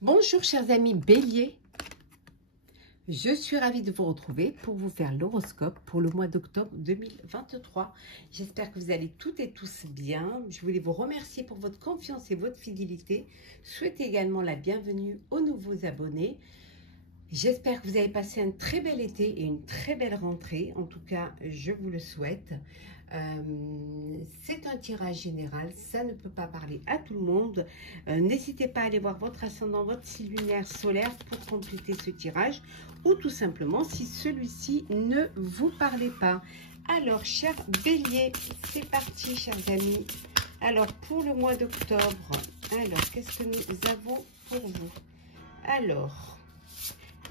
Bonjour chers amis Bélier, je suis ravie de vous retrouver pour vous faire l'horoscope pour le mois d'octobre 2023. J'espère que vous allez toutes et tous bien. Je voulais vous remercier pour votre confiance et votre fidélité. Souhaite également la bienvenue aux nouveaux abonnés. J'espère que vous avez passé un très bel été et une très belle rentrée. En tout cas, je vous le souhaite. C'est un tirage général, ça ne peut pas parler à tout le monde. N'hésitez pas à aller voir votre ascendant, votre signe lunaire solaire pour compléter ce tirage, ou tout simplement si celui-ci ne vous parlait pas. Alors, chers béliers, c'est parti, chers amis. Alors, pour le mois d'octobre, alors, qu'est-ce que nous avons pour vous? Alors,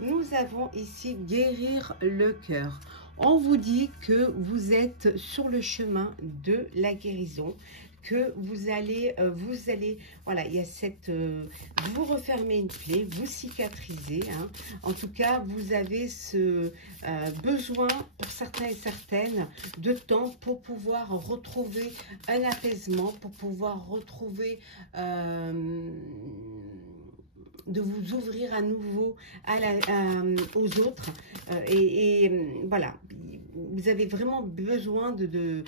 nous avons ici guérir le cœur. On vous dit que vous êtes sur le chemin de la guérison, que vous allez, voilà, il y a cette, vous refermez une plaie, vous cicatrisez, hein. En tout cas, vous avez ce besoin, pour certains et certaines, de temps pour pouvoir retrouver un apaisement, pour pouvoir retrouver de vous ouvrir à nouveau aux autres. Voilà, vous avez vraiment besoin de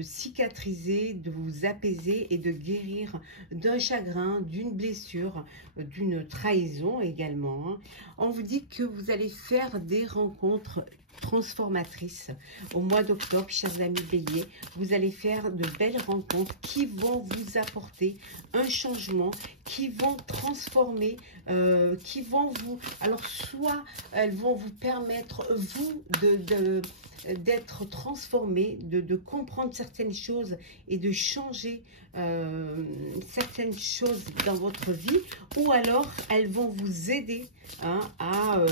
cicatriser, de vous apaiser et de guérir d'un chagrin, d'une blessure, d'une trahison également. On vous dit que vous allez faire des rencontres transformatrices au mois d'octobre, chers amis béliers. Vous allez faire de belles rencontres qui vont vous apporter un changement, qui vont transformer, qui vont vous, alors soit elles vont vous permettre vous d'être transformé, de comprendre certaines choses et de changer certaines choses dans votre vie, ou alors elles vont vous aider, hein, à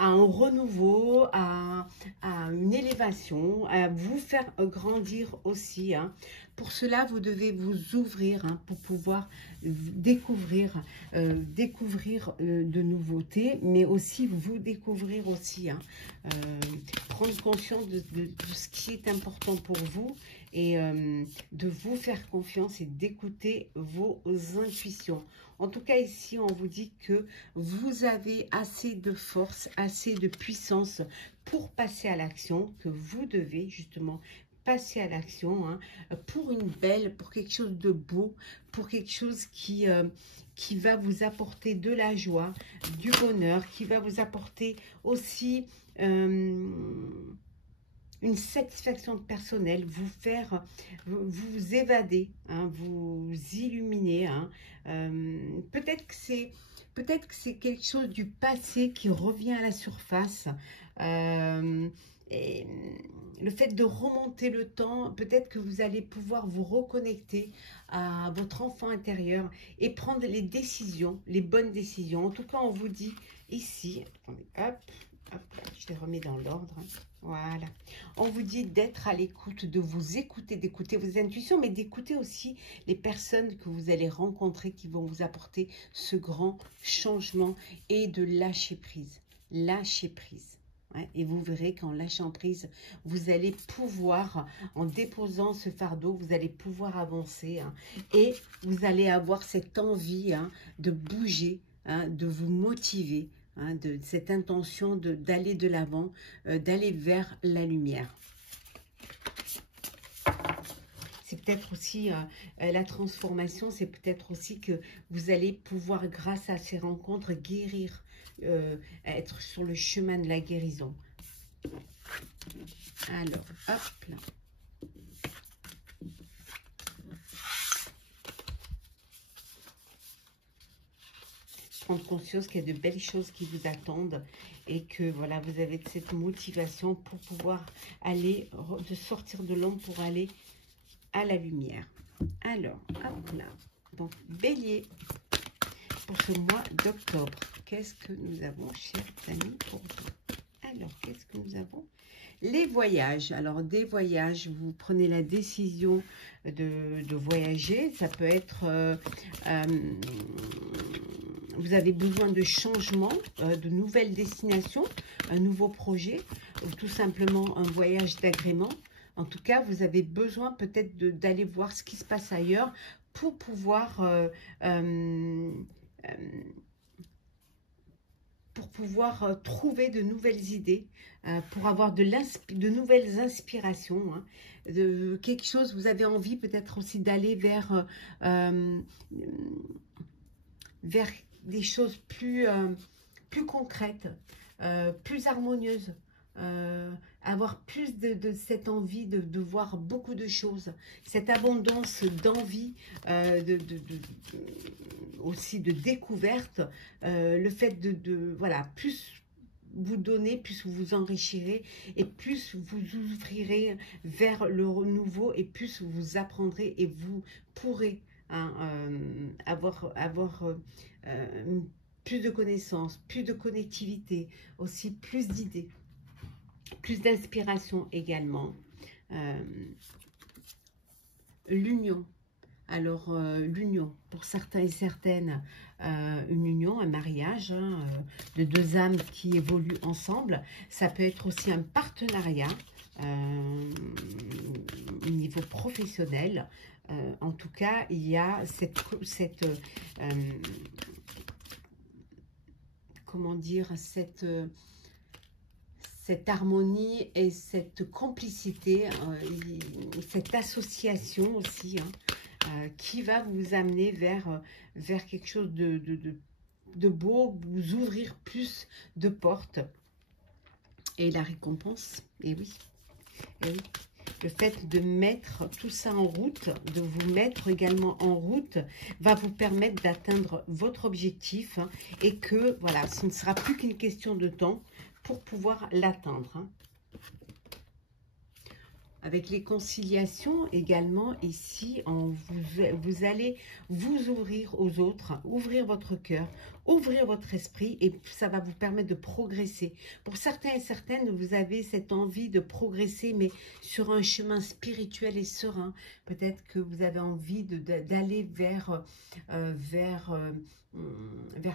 un renouveau, à une élévation, à vous faire grandir aussi, hein. Pour cela, vous devez vous ouvrir, hein, pour pouvoir découvrir de nouveautés, mais aussi vous découvrir aussi, hein, prendre conscience de ce qui est important pour vous et de vous faire confiance et d'écouter vos intuitions. En tout cas, ici, on vous dit que vous avez assez de force, assez de puissance pour passer à l'action, que vous devez justement passer à l'action, hein, pour une belle, pour quelque chose de beau, pour quelque chose qui va vous apporter de la joie, du bonheur, qui va vous apporter aussi une satisfaction personnelle, vous évader, hein, vous illuminer, hein. Peut-être que c'est quelque chose du passé qui revient à la surface. Et le fait de remonter le temps, peut-être que vous allez pouvoir vous reconnecter à votre enfant intérieur et prendre les décisions, les bonnes décisions. En tout cas, on vous dit ici, attendez, hop, je les remets dans l'ordre. Voilà. On vous dit d'être à l'écoute, de vous écouter, d'écouter vos intuitions, mais d'écouter aussi les personnes que vous allez rencontrer qui vont vous apporter ce grand changement et de lâcher prise. Lâcher prise. Ouais, et vous verrez qu'en lâchant prise, vous allez pouvoir, en déposant ce fardeau, vous allez pouvoir avancer, hein, et vous allez avoir cette envie, hein, de bouger, hein, de vous motiver, hein, de cette intention d'aller de l'avant, d'aller vers la lumière. C'est peut-être aussi la transformation, c'est peut-être aussi que vous allez pouvoir, grâce à ces rencontres, guérir, être sur le chemin de la guérison. Alors, hop là. Prendre conscience qu'il y a de belles choses qui vous attendent et que voilà, vous avez cette motivation pour pouvoir aller, de sortir de l'ombre pour aller à la lumière. Alors, hop là. Donc, bélier, pour ce mois d'octobre, qu'est-ce que nous avons, chers amis, pour vous? Alors, qu'est-ce que nous avons? Les voyages. Alors, des voyages, vous prenez la décision de voyager. Ça peut être, vous avez besoin de changements, de nouvelles destinations, un nouveau projet, ou tout simplement un voyage d'agrément. En tout cas, vous avez besoin peut-être d'aller voir ce qui se passe ailleurs pour pouvoir pouvoir trouver de nouvelles idées, pour avoir de nouvelles inspirations, hein, de quelque chose. Vous avez envie peut-être aussi d'aller vers des choses plus concrètes, plus harmonieuses, avoir plus de cette envie de voir beaucoup de choses, cette abondance d'envie, aussi de découverte, le fait voilà, plus vous donnez, plus vous vous enrichirez et plus vous ouvrirez vers le renouveau et plus vous apprendrez et vous pourrez, hein, avoir plus de connaissances, plus de connectivité, aussi plus d'idées, plus d'inspiration également. L'union. Alors, l'union, pour certains et certaines, une union, un mariage, hein, de deux âmes qui évoluent ensemble. Ça peut être aussi un partenariat au niveau professionnel. En tout cas, il y a comment dire, cette harmonie et cette complicité, cette association aussi, hein, qui va vous amener vers quelque chose de beau, vous ouvrir plus de portes. Et la récompense, et oui, le fait de mettre tout ça en route, de vous mettre également en route, va vous permettre d'atteindre votre objectif, hein, et que, voilà, ce ne sera plus qu'une question de temps pour pouvoir l'atteindre, hein. Avec les conciliations également, ici, vous allez vous ouvrir aux autres, ouvrir votre cœur, ouvrir votre esprit, et ça va vous permettre de progresser. Pour certains et certaines, vous avez cette envie de progresser, mais sur un chemin spirituel et serein. Peut-être que vous avez envie d'aller vers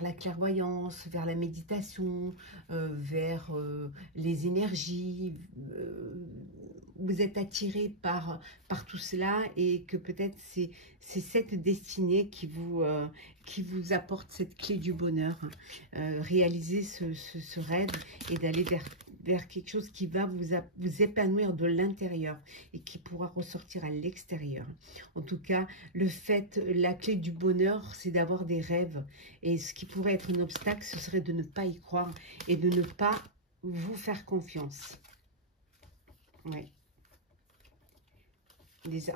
la clairvoyance, vers la méditation, vers les énergies. Vous êtes attiré par tout cela, et que peut-être c'est cette destinée qui vous apporte cette clé du bonheur. Réaliser ce rêve et d'aller vers quelque chose qui va vous épanouir de l'intérieur et qui pourra ressortir à l'extérieur. En tout cas, la clé du bonheur, c'est d'avoir des rêves. Et ce qui pourrait être un obstacle, ce serait de ne pas y croire et de ne pas vous faire confiance. Oui.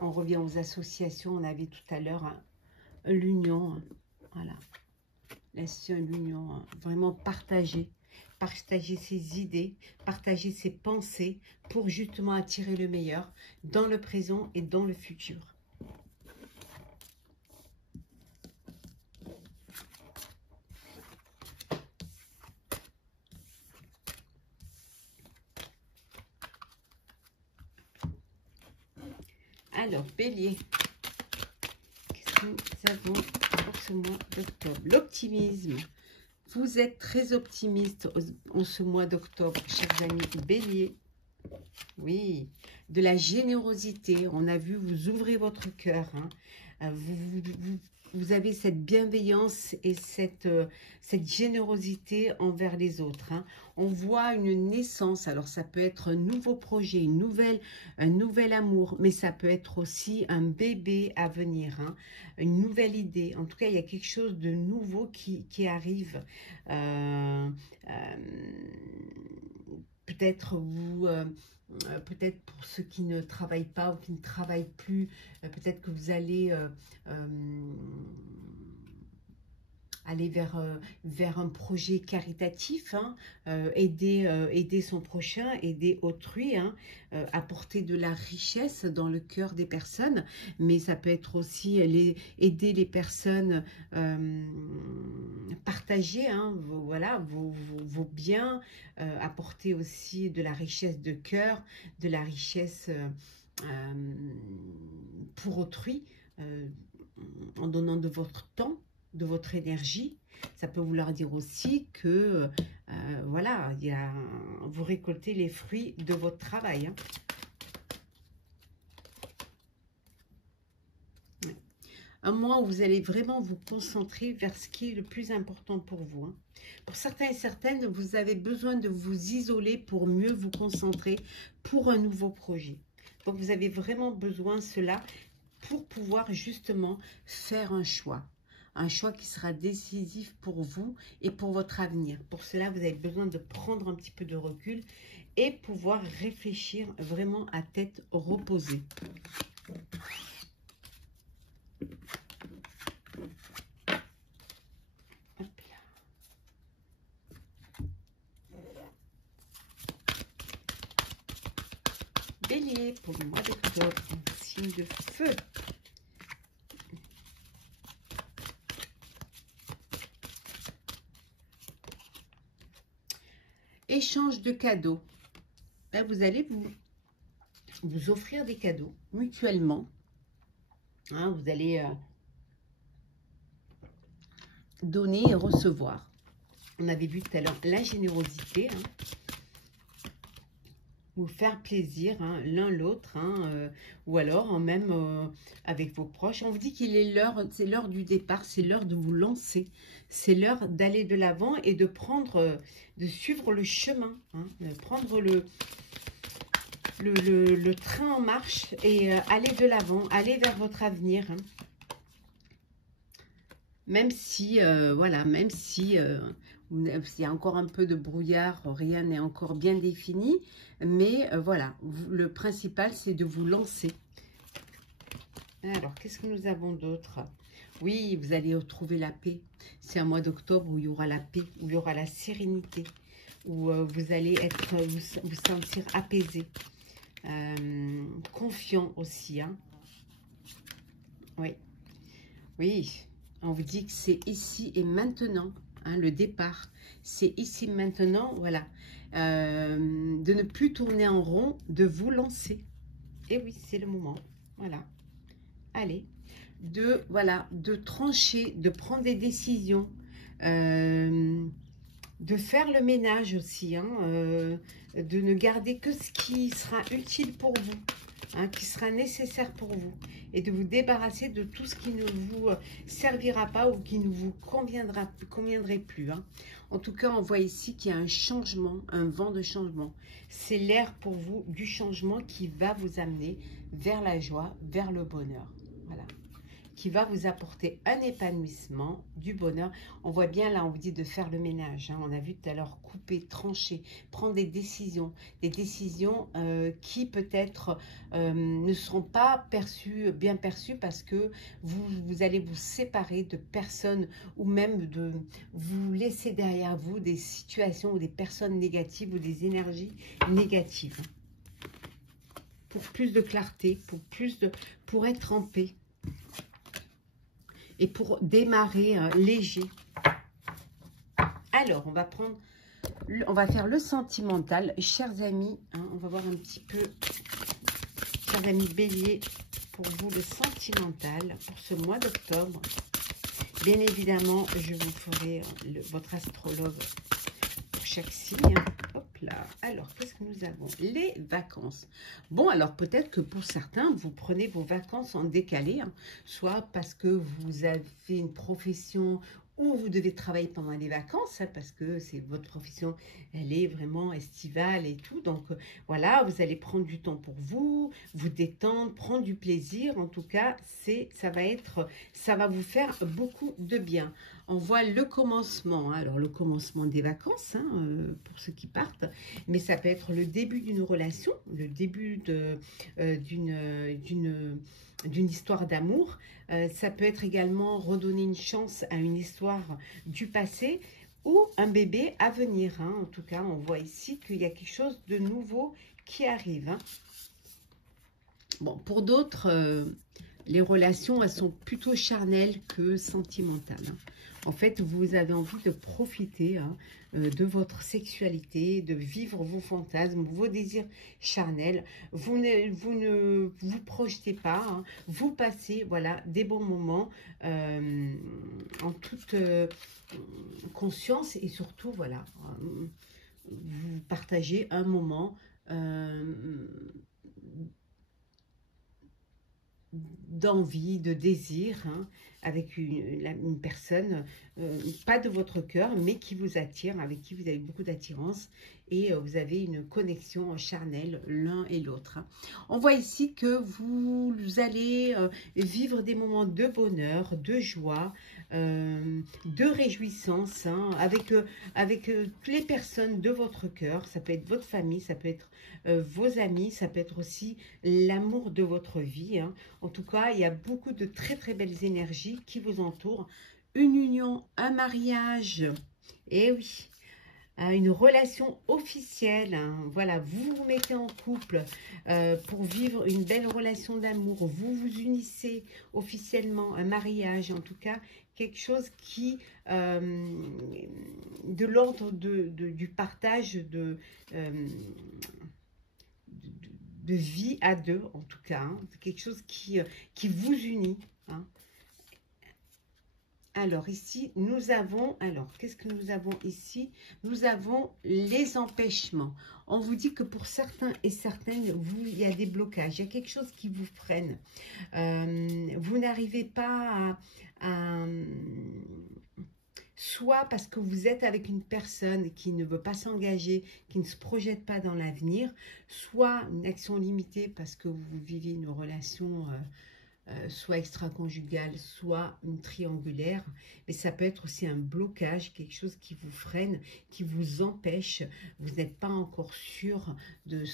On revient aux associations. On avait tout à l'heure, hein, l'union. Hein, voilà. L'union. Hein, vraiment partager ses idées, partager ses pensées pour justement attirer le meilleur dans le présent et dans le futur. Alors, Bélier, qu'est-ce que nous avons pour ce mois d'octobre? L'optimisme. Vous êtes très optimiste en ce mois d'octobre, chers amis Bélier. Oui, de la générosité. On a vu, vous ouvrez votre cœur, hein. Vous avez cette bienveillance et cette générosité envers les autres, hein. On voit une naissance. Alors, ça peut être un nouveau projet, un nouvel amour, mais ça peut être aussi un bébé à venir, hein, une nouvelle idée. En tout cas, il y a quelque chose de nouveau qui arrive. Peut-être peut-être pour ceux qui ne travaillent pas ou qui ne travaillent plus, peut-être que vous allez aller vers un projet caritatif, hein, aider son prochain, aider autrui, hein, apporter de la richesse dans le cœur des personnes, mais ça peut être aussi aider les personnes, partager, hein, vos biens, apporter aussi de la richesse de cœur, de la richesse pour autrui, en donnant de votre temps, de votre énergie. Ça peut vouloir dire aussi que voilà, vous récoltez les fruits de votre travail, hein. Un mois où vous allez vraiment vous concentrer vers ce qui est le plus important pour vous. Hein. Pour certains et certaines, vous avez besoin de vous isoler pour mieux vous concentrer pour un nouveau projet. Donc, vous avez vraiment besoin de cela pour pouvoir justement faire un choix. Un choix qui sera décisif pour vous et pour votre avenir. Pour cela, vous avez besoin de prendre un petit peu de recul et pouvoir réfléchir vraiment à tête reposée. Hop là. Bélier, pour le mois d'octobre, signe de feu. Échange de cadeaux. Là, vous allez vous offrir des cadeaux mutuellement. Hein, vous allez donner et recevoir. On avait vu tout à l'heure la générosité. Hein. Vous faire plaisir hein, l'un l'autre. Hein, ou alors même avec vos proches. On vous dit qu'il est l'heure, c'est l'heure du départ. C'est l'heure de vous lancer. C'est l'heure d'aller de l'avant et de prendre, de suivre le chemin. Hein, de prendre le train en marche et aller de l'avant, aller vers votre avenir. Hein. Même si, voilà, même si il y a encore un peu de brouillard, rien n'est encore bien défini, mais voilà, le principal c'est de vous lancer. Alors, qu'est-ce que nous avons d'autre? Oui, vous allez retrouver la paix. C'est un mois d'octobre où il y aura la paix, où il y aura la sérénité, où vous allez être, vous sentir apaisé. Confiant aussi. Hein. Oui, oui, on vous dit que c'est ici et maintenant, hein, le départ. C'est ici maintenant, voilà. De ne plus tourner en rond, de vous lancer. Et oui, c'est le moment. Voilà. Allez. Voilà, de trancher, de prendre des décisions. De faire le ménage aussi, hein, de ne garder que ce qui sera utile pour vous, hein, qui sera nécessaire pour vous, et de vous débarrasser de tout ce qui ne vous servira pas ou qui ne vous conviendrait plus. Hein. En tout cas, on voit ici qu'il y a un changement, un vent de changement. C'est l'air pour vous du changement qui va vous amener vers la joie, vers le bonheur. Voilà. Qui va vous apporter un épanouissement, du bonheur. On voit bien là, on vous dit de faire le ménage. Hein. On a vu tout à l'heure couper, trancher, prendre des décisions qui peut-être ne seront pas bien perçues parce que vous allez vous séparer de personnes ou même de vous laisser derrière vous des situations ou des personnes négatives ou des énergies négatives. Pour plus de clarté, pour être en paix. Et pour démarrer léger. Alors, on va faire le sentimental. Chers amis, hein, on va voir un petit peu, chers amis bélier, pour vous le sentimental pour ce mois d'octobre. Bien évidemment, je vous ferai votre astrologue pour chaque signe. Hop là. Alors, qu'est-ce que nous avons? Les vacances. Bon, alors peut-être que pour certains, vous prenez vos vacances en décalé, hein, soit parce que vous avez une profession où vous devez travailler pendant les vacances, hein, parce que c'est votre profession, elle est vraiment estivale et tout. Donc, voilà, vous allez prendre du temps pour vous, vous détendre, prendre du plaisir. En tout cas, ça va vous faire beaucoup de bien. On voit le commencement, hein, alors le commencement des vacances, hein, pour ceux qui partent, mais ça peut être le début d'une relation, le début d'une histoire d'amour. Ça peut être également redonner une chance à une histoire du passé ou un bébé à venir. Hein. En tout cas, on voit ici qu'il y a quelque chose de nouveau qui arrive. Hein. Bon, pour d'autres, les relations, elles sont plutôt charnelles que sentimentales. Hein. En fait, vous avez envie de profiter hein, de votre sexualité, de vivre vos fantasmes, vos désirs charnels. Vous ne vous projetez pas, hein, vous passez voilà, des bons moments en toute conscience et surtout, voilà, vous partagez un moment d'envie, de désir, hein, avec une personne, pas de votre cœur, mais qui vous attire, avec qui vous avez beaucoup d'attirance, et vous avez une connexion charnelle l'un et l'autre. On voit ici que vous allez vivre des moments de bonheur, de joie, de réjouissance, hein, avec les personnes de votre cœur. Ça peut être votre famille, ça peut être vos amis, ça peut être aussi l'amour de votre vie, hein. En tout cas, il y a beaucoup de très très belles énergies qui vous entourent. Une union, un mariage, et oui, une relation officielle, hein. Voilà, vous vous mettez en couple pour vivre une belle relation d'amour, vous vous unissez officiellement, un mariage, en tout cas, quelque chose qui, de l'ordre du partage de vie à deux, en tout cas, hein. Quelque chose qui vous unit, hein. Alors ici, nous avons, alors qu'est-ce que nous avons ici? Nous avons les empêchements. On vous dit que pour certains et certaines, il y a des blocages, il y a quelque chose qui vous freine. Vous n'arrivez pas soit parce que vous êtes avec une personne qui ne veut pas s'engager, qui ne se projette pas dans l'avenir, soit une action limitée parce que vous vivez une relation soit extra-conjugale, soit une triangulaire, mais ça peut être aussi un blocage, quelque chose qui vous freine, qui vous empêche, vous n'êtes pas encore sûr de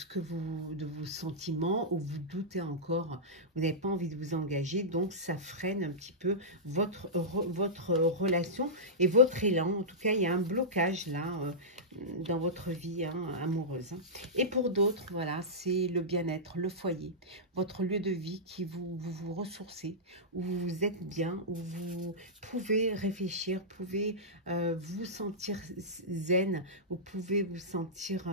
vos sentiments, ou vous doutez encore, vous n'avez pas envie de vous engager, donc ça freine un petit peu votre relation et votre élan. En tout cas, il y a un blocage là dans votre vie, hein, amoureuse. Et pour d'autres, voilà, c'est le bien-être, le foyer, votre lieu de vie qui vous ressourcer, où vous êtes bien, où vous pouvez réfléchir, pouvez vous sentir zen, vous pouvez vous sentir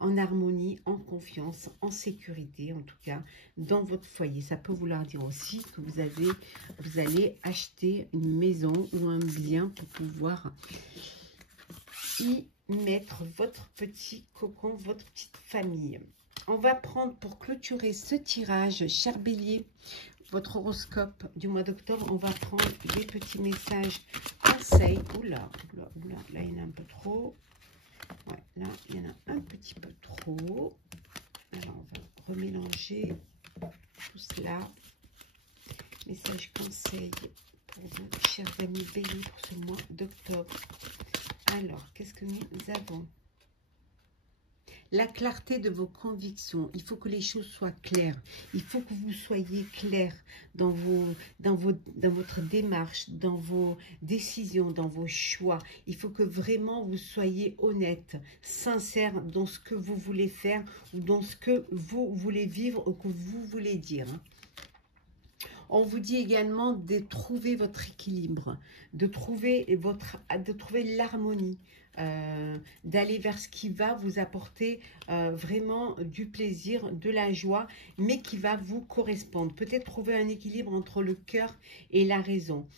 en harmonie, en confiance, en sécurité, en tout cas, dans votre foyer. Ça peut vouloir dire aussi que vous allez acheter une maison ou un bien pour pouvoir y mettre votre petit cocon, votre petite famille. On va prendre pour clôturer ce tirage, cher Bélier, votre horoscope du mois d'octobre. On va prendre des petits messages conseils. Oula, là il y en a un peu trop. Ouais, là il y en a un petit peu trop. Alors on va remélanger tout cela. Messages conseils pour vous, chers amis Bélier, pour ce mois d'octobre. Alors, qu'est-ce que nous avons? La clarté de vos convictions. Il faut que les choses soient claires. Il faut que vous soyez clair dans votre démarche, dans vos décisions, dans vos choix. Il faut que vraiment vous soyez honnête, sincère dans ce que vous voulez faire ou dans ce que vous voulez vivre ou que vous voulez dire. On vous dit également de trouver votre équilibre, de trouver l'harmonie, d'aller vers ce qui va vous apporter vraiment du plaisir, de la joie, mais qui va vous correspondre. Peut-être trouver un équilibre entre le cœur et la raison.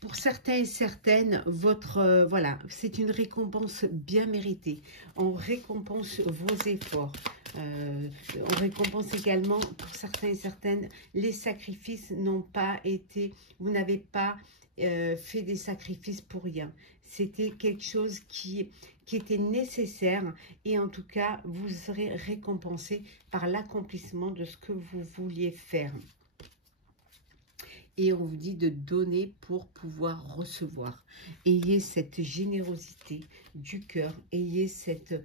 Pour certains et certaines, voilà, c'est une récompense bien méritée. On récompense vos efforts. On récompense également, pour certains et certaines, les sacrifices n'ont pas été, vous n'avez pas fait des sacrifices pour rien. C'était quelque chose qui était nécessaire, et en tout cas, vous serez récompensé par l'accomplissement de ce que vous vouliez faire. Et on vous dit de donner pour pouvoir recevoir. Ayez cette générosité du cœur, ayez cette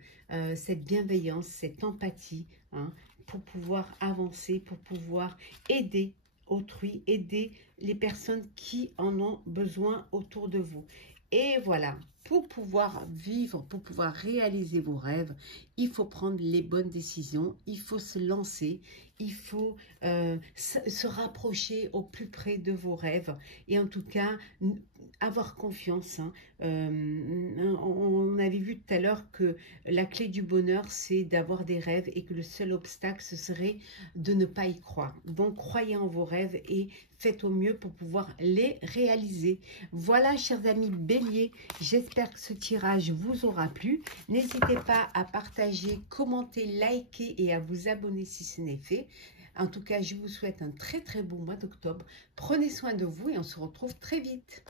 bienveillance, cette empathie, hein, pour pouvoir avancer, pour pouvoir aider autrui, aider les personnes qui en ont besoin autour de vous. Et voilà, pour pouvoir vivre, pour pouvoir réaliser vos rêves, il faut prendre les bonnes décisions, il faut se lancer, il faut se rapprocher au plus près de vos rêves, et en tout cas avoir confiance, hein. On avait vu tout à l'heure que la clé du bonheur, c'est d'avoir des rêves, et que le seul obstacle, ce serait de ne pas y croire. Donc croyez en vos rêves et faites au mieux pour pouvoir les réaliser. Voilà, chers amis Bélier, j'espère que ce tirage vous aura plu. N'hésitez pas à partager, commenter, liker et à vous abonner si ce n'est fait. En tout cas, je vous souhaite un très très beau mois d'octobre. Prenez soin de vous et on se retrouve très vite.